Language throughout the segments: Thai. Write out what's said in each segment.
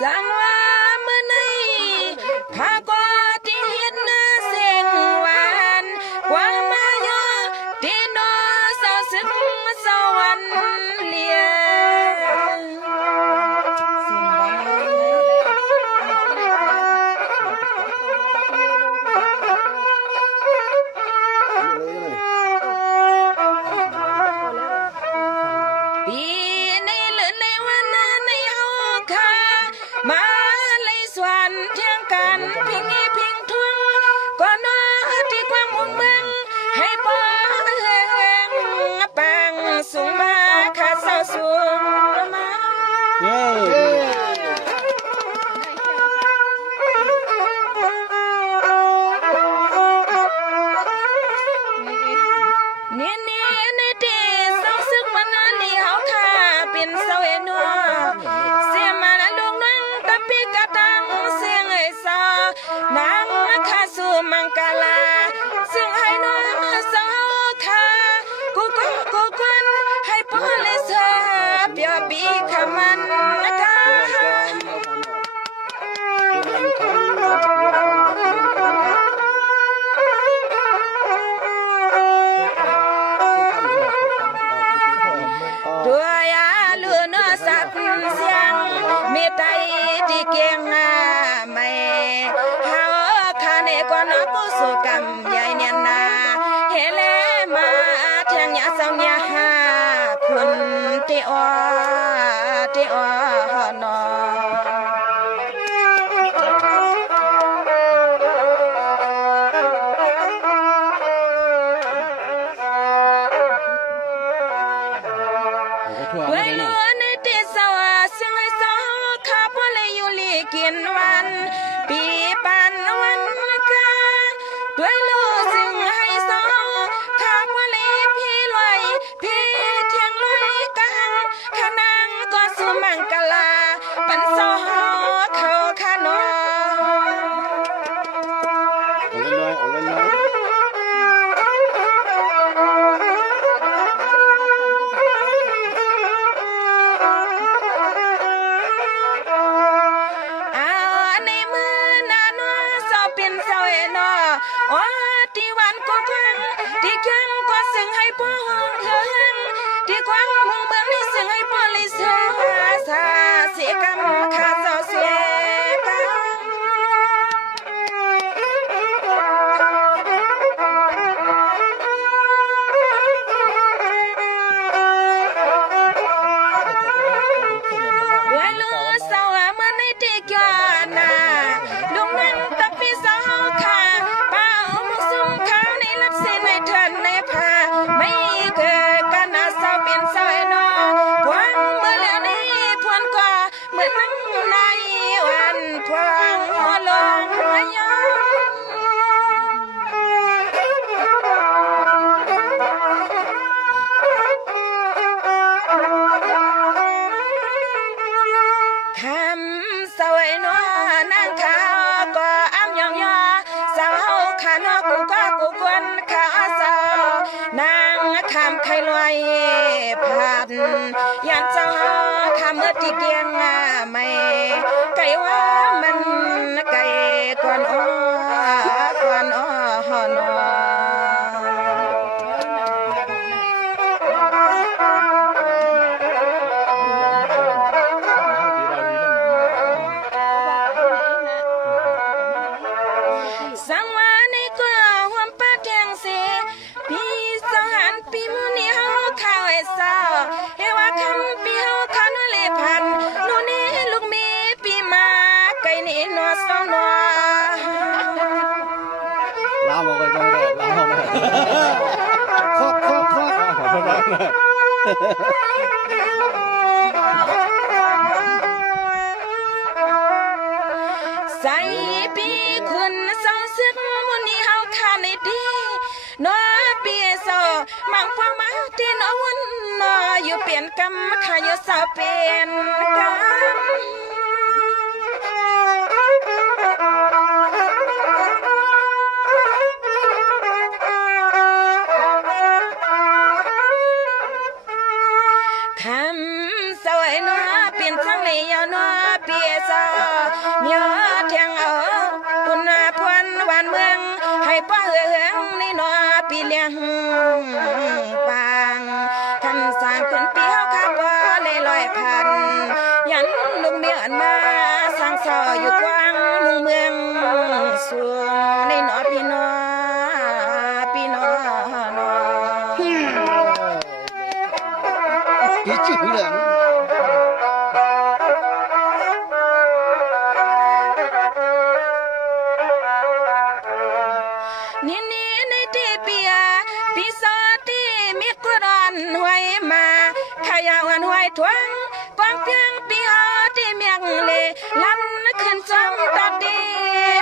สังว่าเมื่อในพากอที่เห็นนาเสียงหวานความมาโยที่นอเศร้าซึ้งสวรรค์เลียปีในเลือนในวันนั้นในเฮาค่ะมาเลยสวนเที่ยงกันพิงอีพิงทุ่งก่อนนอที่กว้างมุงเมืองให้ปอเฮงปังสูงมาขาเศร้าสูงมาเนี่ยในเดเศร้าซึกมันนั้นนี่เฮาค่ะเป็นเศร้าเอ็นวเสียมาละลูกนั่งตะปีกะตังเสียงไอ้ซานางข้าสู่มังกลาซึ่งให้น้องเศร้าค่ะกูกวนให้พ่อเลยเสือเปียบีขมันนะคะด้วยอาลือเนื้อสัตว์เสียงมีไตที่เกียงไม่เฮาคาเนก่อนกูสู่กำใหญ่เนียนนาเฮเลมาเทียงยาสาวยาหาคุณที่อ้อนอไว้ล้วนในเตสาวเสียงไอ้สาวข้าพ่อเลยอยู่ลีกินวันปีปันวันกาด้วยลูกซึ่งให้สาวข้าพ่อเลยพี่ลอยพี่เทียงลอยกังขนังก็สู่มังกลาปันสอเขาขานอในมือนาโนเศร้าเป็นเศร้าเอนอโอ้ที่วันก็ควังที่ควังก็ซึ่งให้พ่อเฮิงที่ควังมึงเมืองนี่ซึ่งให้พ่อเลยเสียสาเสียกำขาเศร้าเสียกด้วยลูกเศร้าเมื่อในที่เกี่ยวนาลุงนั่งตะปีสาวค่ะป้าเอามุกซุ่มขาวในลับเส้นในเถินในผ้าไม่เคยกันนะเศร้าเป็นเศร้าไอ้นอพวงเมื่อแล้วนี้พวนก็เหมือนนั่งในวันพวงหัวลงยอคำสวยนัวนางขาวก็อ้ำยองยอสาวขานอกูก็กูกวนขาวสาวนางคำไข่ลอยผ่านยันเจ้าคำเมื่อที่เกียงไม่ไก่ว่ามันไก่ก่อนอ้อหอนอสังวาในก็หวมป้าแทงเสปีสหันปีมือนี่เฮาข้าวไอ้สาวเฮว่าคำปีเฮาข้าวนั่นเลยพันนู่นนี่ลูกมีปีมาไก่นี่นอสองนอลามออกไปก็ไม่ได้ลามออกไปคอกใส่ปีคุณเศร้าซึกมุนนี่เฮาขาในดีนอปีโซมังฟังมาที่นอวันนออยู่เปลี่ยนกรรมขาอยู่สาวเป็นกรรมคำสวยนัวเปลี่ยนจังเลย อันมาสร้างเสาอยู่กว้างมุงเมืองสวงในหนอพี่น้องพี่น้องนอดีจืดเหลืองนี่ในที่เปียพี่สอที่มีกุรอนหวยมาขยาวันหวยทวงกวางเพียงปีหอที่เมียงเลลันขึ้นจอมตับดี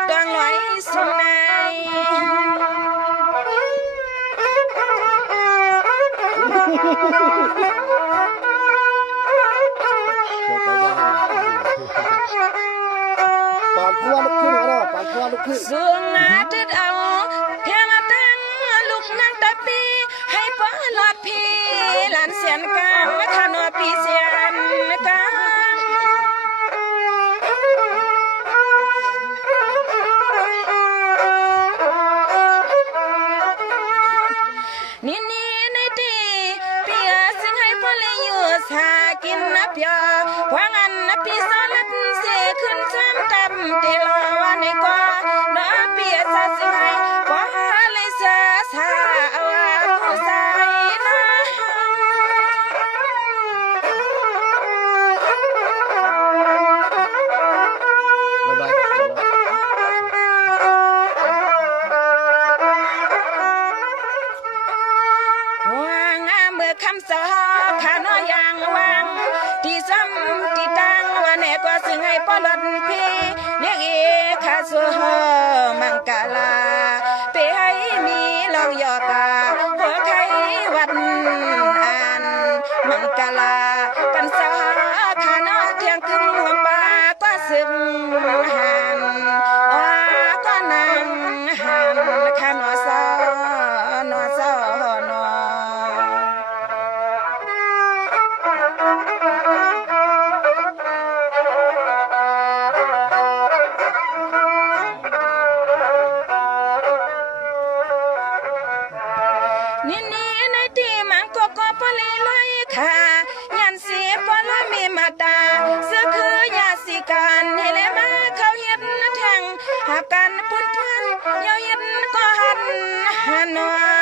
ดวงลอยสุงในปานพัวลุกขึ้นแล้วปานพัวลุกขึ้นสูงอาทิตย์เอาเพียงตั้งลูกนั่งตะปีให้ป้อหลอดพี่หลานเสียนกลางขนอปีเสียนกลางนี่ในที่เปียซึ่งให้พ่อเลยอยู่สากินนับยอพวงันนับพี่สอนลัดเสียขึ้นซ้ำตำตีลอวันในกว่าน้อเปียสาซึ่งให้พ่อเลยเสียสาว่าผู้ใส่น้าคำสอขาน้อยางวังที่ซ้ำที่ตั้งว่าแน่ก็ซึ่งให้ปลดพี่เรียกเอขาสัวมังกาลาไปให้มีลองยอกาหัวไขวัดอ่านมังกาลากันสอขาน้อยเที่ยงครึ่งหัวปาก็ซึ่งหันก็นั่งหันขาน้อยสอนอสอนอนี่ในที่มันก็ปลีลอยค่ะยันเสียปลมีมาตาเสื้อคือยาสิการให้เลยมาเขาเฮ็ดแทงหากกันปุ่นพันเยาเฮ็ดก็หันหันว่า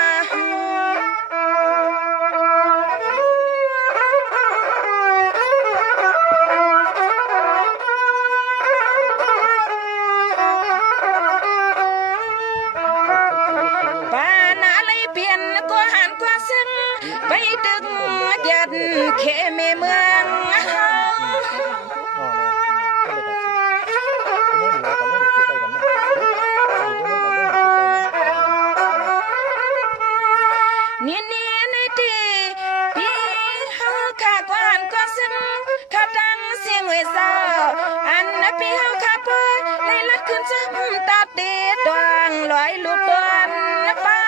ไปดึงยันเขมเมืองนี่ในที่พี่เขาข้ากวนก็ซึ่งข้าดังเสียงเวซาอันนะพี่เขาข้าปอเลยลัดขึ้นจำตัดเด็ดดวงลอยลูกบอลเป้า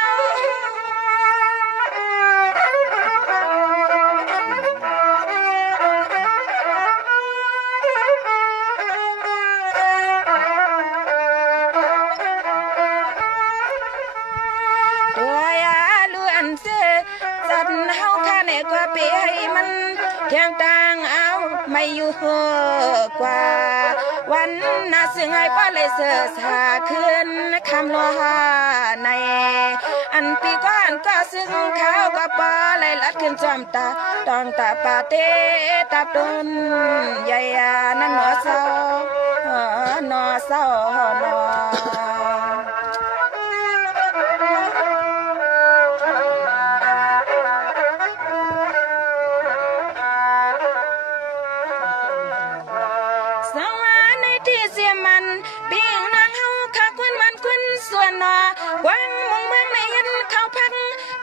ก็ไปให้มันเที่ยงต่างเอาไม่อยู่กว่าวันน่าซึ่งให้ป้าเลยเสือสาขึ้นคำลอในอันปีก้อนก็ซึ่งเขาก็ปอเลยลัดขึ้นจอมตาต้องตาปาเตตับดนใหญ่นั่นหนอเศร้าหนอเศร้าหนอส่วนนอกวางมองเมืองในเห็นเขาพัก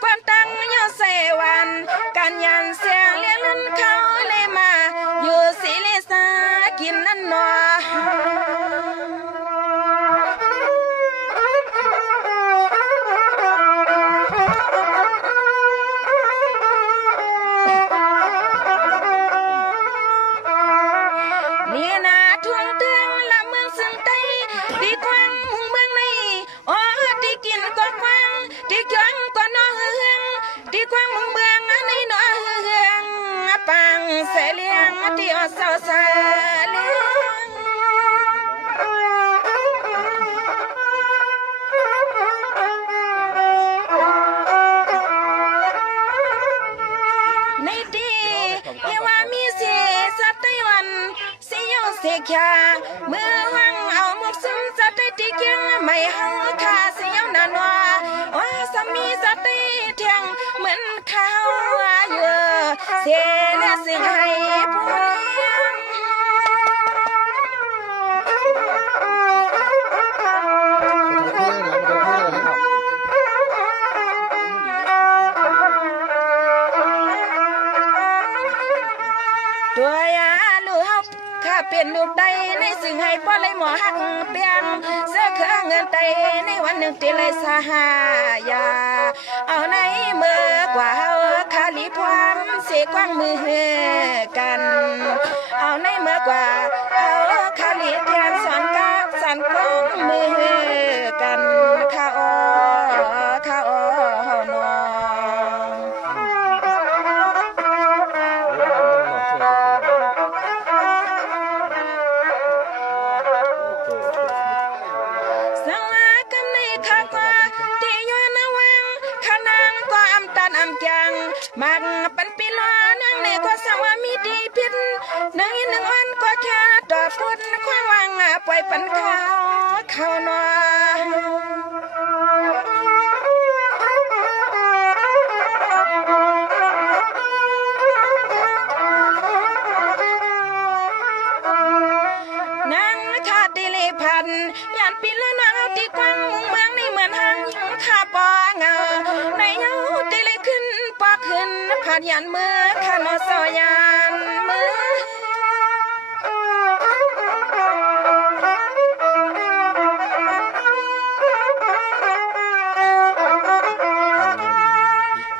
กวนตังยอเสวันการยันเสียงเลี้ยลื่นเขาเลยมาอยู่สีเลสากินนั่นนอนี่นาทวงเตืองละเมืองซึ่งไตดีกว่างมุงเมืองในที่กินก็กว้างที่เกิงก็นอเฮืองที่กว้างมุงเมืองในนอเฮืองปังเสลียงที่อดเศร้าเสลีย กยามือวังเอาหมกซึมจะได้ตีเกียงไม่เฮาขาเสียวนานว่าสามีจะได้เทียงเหมือนเขาเยอะเสียและสิ่งให้ผู้เลี้ยงตัวยาลูกข้าเป็นลูกใดในสิ่งให้พ่อเลยหมอหักเปียงเสื้อเครื่องเงินไตในวันหนึ่งที่เลยสหายาเอาในมือกว่าเฮาคาลีพร้อมเสียกว้างมือกันเอาในมือกว่าเฮาคาลีแทนสอนกับสันกว้างมือกันข้าอ้อเฮานอมันเป็นปีลานั่งในก็สาวมีดีพิษหนึ่งวันก็แค่ตอบพูดควางวางปล่อยปันเขานนั่งขาดดิเลพันยานปีละน้องเอาตีกว้างมุงเมืองนี่เหมือนหางขาปอเงาในเงาดิเลขึ้นปอกขึ้นผ่านยันมือขานอสอยานมือ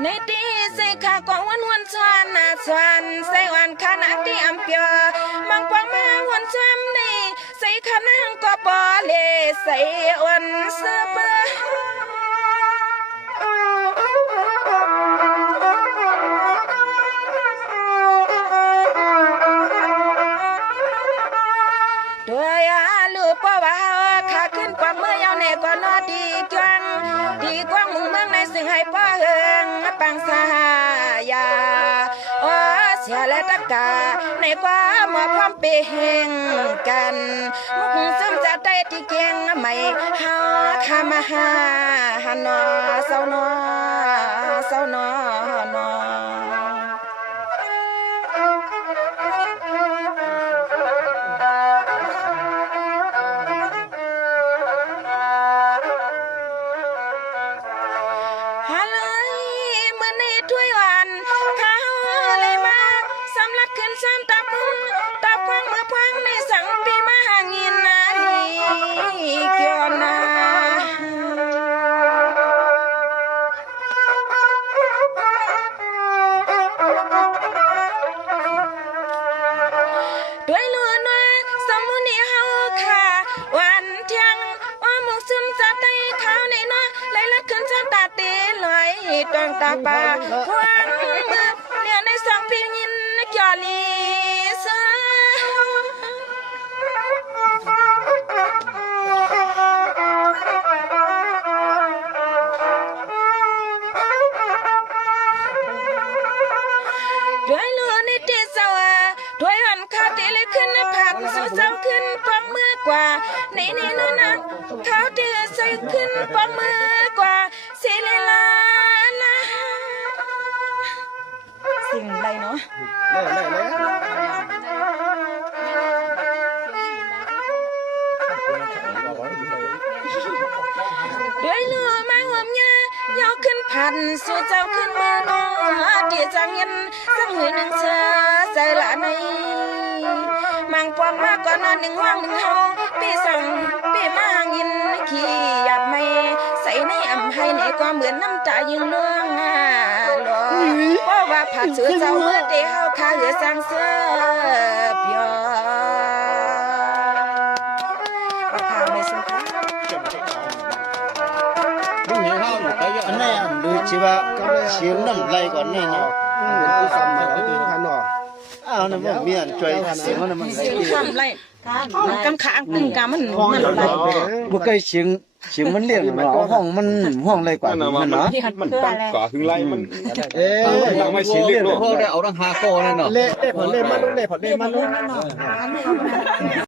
ในตีใส่ข้าก็วันชวนนาชวนใส่วันขนาดที่อำเปียมังปองมาวันชวนนี่ใส่ขนางก็ปอเลใส่วันเสือเบอข้าขึ้นกว่าเมื่อยาวในก่อนนอดีกว้างมุงเมืองในสิ่งให้ป้าเฮิงปังสายาเสียและตะกาในกว่าหมอพร้อมเปหงกันมุกซึมจะได้ที่เกียงไม่หาข้ามาหาหันนอเศร้านอตองตาปาพวงมือเนี่ยในสังพิญินจอลีซาด้วยเลือในที่สวะด้วยหันขาตีเลยขึ้นผักสู่เสาขึ้นปังมือกว่าในนี่นั่นนะเขาตีใส่ขึ้นปังมือกว่าสิเลลาสิ่งใดเนาะด้วยเลือมาห่วมยายาวขึ้นพันสู่เจ้าขึ้นมาเนาะที่จังยันสังหือหนึ่งเสือใส่ละในมังปองมาก่อนนอนหนึ่งว่างหนึ่งเฮาปีสั่งปีมายินขี้หยับไม่ใส่ในอ่ำให้ในก็เหมือนน้ำตายิงล่วงหลอเพราะว่าผัดเสือเจ้าเมื่อเตะเฮาขาเหลือสังเสือเปียว่าข้าวไม่สุภาพอันนี้ดูชีวะเสียงน้ำไหลก่อนนี่เนาะคือซ้ำมาข้างนอกนั่นมันมีอันจ่อยเสียงมันไหล เสียงคำไรกำขาตึงกามันไหลบ่เคยเสียง เสียงมันเรียกเนาะห้องมันห้องอะไรกว่ามันเนาะ มันตั้งก่อหึงไรมัน เอ๊ะ ตั้งไม่สิเรียก พวกได้เอาทั้ง5โกนั่นเนาะ เละพอเละมันเละพอเละมัน